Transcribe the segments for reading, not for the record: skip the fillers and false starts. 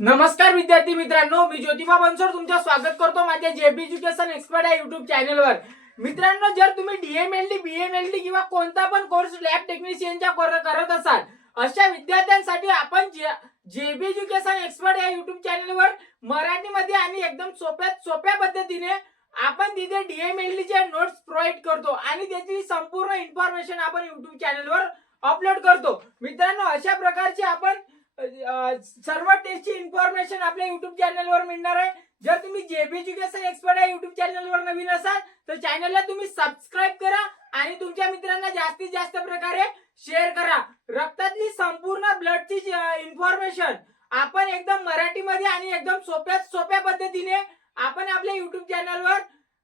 नमस्कार विद्यार्थी मित्रांनो, मी ज्योतिबा बनसोड तुमचं स्वागत करतो माझ्या जेबी एज्युकेशन एक्सपर्ट या युट्यूब चॅनलवर। मित्रांनो, जर तुम्ही डीएमएलडी बीएमएलडी किंवा कोणता पण कोर्स लॅब टेक्निशियनचा करत असाल, अशा विद्यार्थ्यांसाठी आपण जेबी एज्युकेशन एक्सपर्ट या युट्यूब चॅनलवर मराठीमध्ये आणि एकदम सोप्या पद्धतीने आपण तिथे डीएमएलडी चे नोट्स प्रोव्हाइड करतो आणि त्याची संपूर्ण इन्फॉर्मेशन आपण युट्यूब चॅनलवर अपलोड करतो। मित्रांनो, अशा प्रकारचे आपण सर्व टेस्टची इन्फॉर्मेशन आपल्या युट्यूब चॅनलवर मिळणार आहे। जर तुम्ही जेबी एज्युकेशन एक्सपर्ट या युट्यूब चॅनलवर नवीन असाल तर चॅनलला तुम्ही सबस्क्राइब करा आणि तुमच्या मित्रांना जास्तीत जास्त प्रकारे शेअर करा। रक्तातली संपूर्ण ब्लडची इन्फॉर्मेशन आपण एकदम मराठीमध्ये आणि एकदम सोप्या पद्धतीने आपण आपल्या युट्यूब चॅनलवर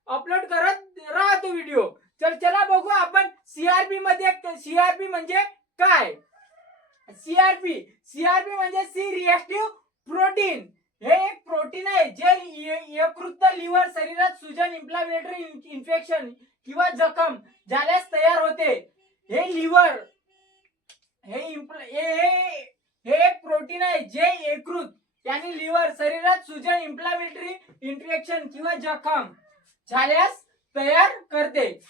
अपलोड करत राहतो व्हिडिओ। तर चला बघू आपण सीआरपी मध्ये सीआरपी म्हणजे काय। सीआरपी म्हणजे सी रिएक्टिव्ह प्रोटीन। हे एक प्रोटीन आहे जे यकृत लिव्हर शरीरात सुजन इन्फ्लेमेटरी इन्फेक्शन किंवा जखम झाल्यास तयार होते। हे लिव्हर हे एक प्रोटीन आहे जे यकृत आणि लिव्हर शरीरात सुजन इन्फ्लेमेटरी इन्फेक्शन किंवा जखम झाल्यास तयार करते।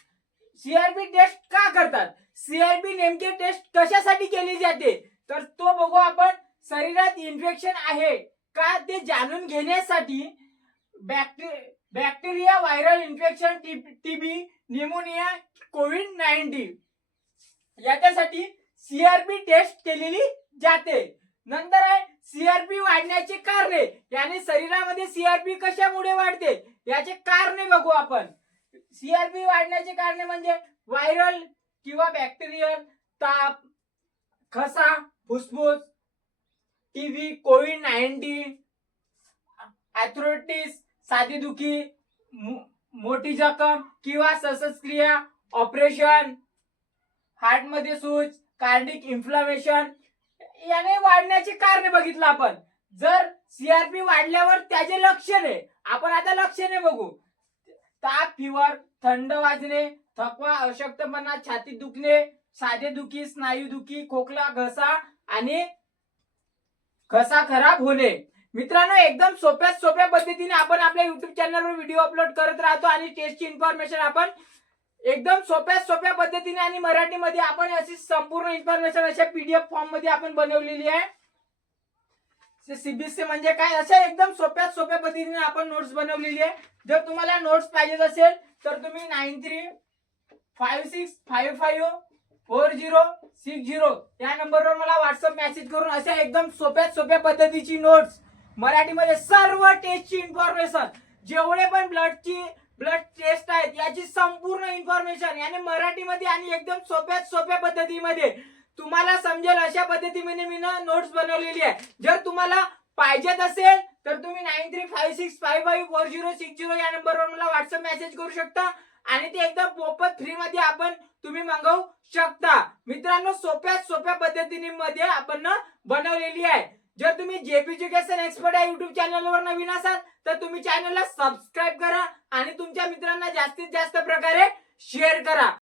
सीआरपी टेस्ट का करतात, सीआरपी नेमके टेस्ट कशासाठी केली जाते तर तो बघू आपण। शरीरात इन्फेक्शन आहे का ते जाणून घेण्यासाठी bacteria viral infection TB pneumonia कोविड-19 याच्यासाठी सीआरपी टेस्ट केलेली जाते। नंतर आहे सीआरपी वाढण्याची कारणे, यानी शरीरामध्ये सीआरपी कशामुळे वाढते याचे कारणे बघू आपण। सीआरपी वाढण्याचे कारणे म्हणजे व्हायरल किंवा बॅक्टेरियल, ताप, घसा, फुफ्फुस, टीबी, कोविड-19, आर्थरायटिस, साधीदुखी, मोठी जखम किंवा शस्त्रक्रिया, ऑपरेशन, हार्ट मध्ये सूज, कार्डिक इन्फ्लामेशन याने वाढण्याची कारणे बघितलं आपण। जर सीआरपी वाढल्यावर त्याचे लक्षणे आपण आता लक्षणे बघू। ताप, फीवर, थंड वाजणे, थकवा, अशक्तपणा, छाती दुखणे, साधे दुखी, स्नायू दुखी, खोकला, घसा आणि घसा खराब होणे। मित्रांनो, एकदम सोप्या पद्धतीने आपण आपल्या युट्यूब चॅनलवर व्हिडिओ अपलोड करत राहतो आणि टेस्टची इन्फॉर्मेशन आपण एकदम सोप्या पद्धतीने आणि मराठीमध्ये आपण अशी संपूर्ण इन्फॉर्मेशन अशा पीडीएफ फॉर्म मध्ये आपण बनवलेली आहे। सीबीएसई म्हणजे काय, अशा एकदम सोप्या पद्धतीने आपण नोट्स बनवलेली आहे। जर तुम्हाला नोट्स पाहिजे असेल तर तुम्ही 9356554060 या नंबरवर मला व्हॉट्सअप मेसेज करून अशा एकदम सोप्या पद्धतीची नोट्स मराठीमध्ये सर्व टेस्टची इन्फॉर्मेशन, जेवढे पण ब्लड टेस्ट आहेत याची संपूर्ण इन्फॉर्मेशन याने मराठीमध्ये आणि एकदम सोप्या पद्धतीमध्ये तुम्हाला समजेल अशा पद्धतीने मी नोट्स बनवलेली आहे। जर तुम्हाला पाहिजेत असेल तर तुम्ही 9356554060 या नंबरवर मला व्हॉट्सअप मेसेज करू शकता आणि ते एकदम मोफत फ्री मध्ये तुम्ही मागवू शकता। मित्रांनो, सोप्या पद्धतीने मध्ये आपण बनवलेली आहे। जर तुम्ही जेबी एज्युकेशन एक्सपर्ट या युट्यूब चॅनलवर नवीन असाल तर तुम्ही चॅनलला सबस्क्राइब करा आणि तुमच्या मित्रांना जास्तीत जास्त प्रकारे शेअर करा।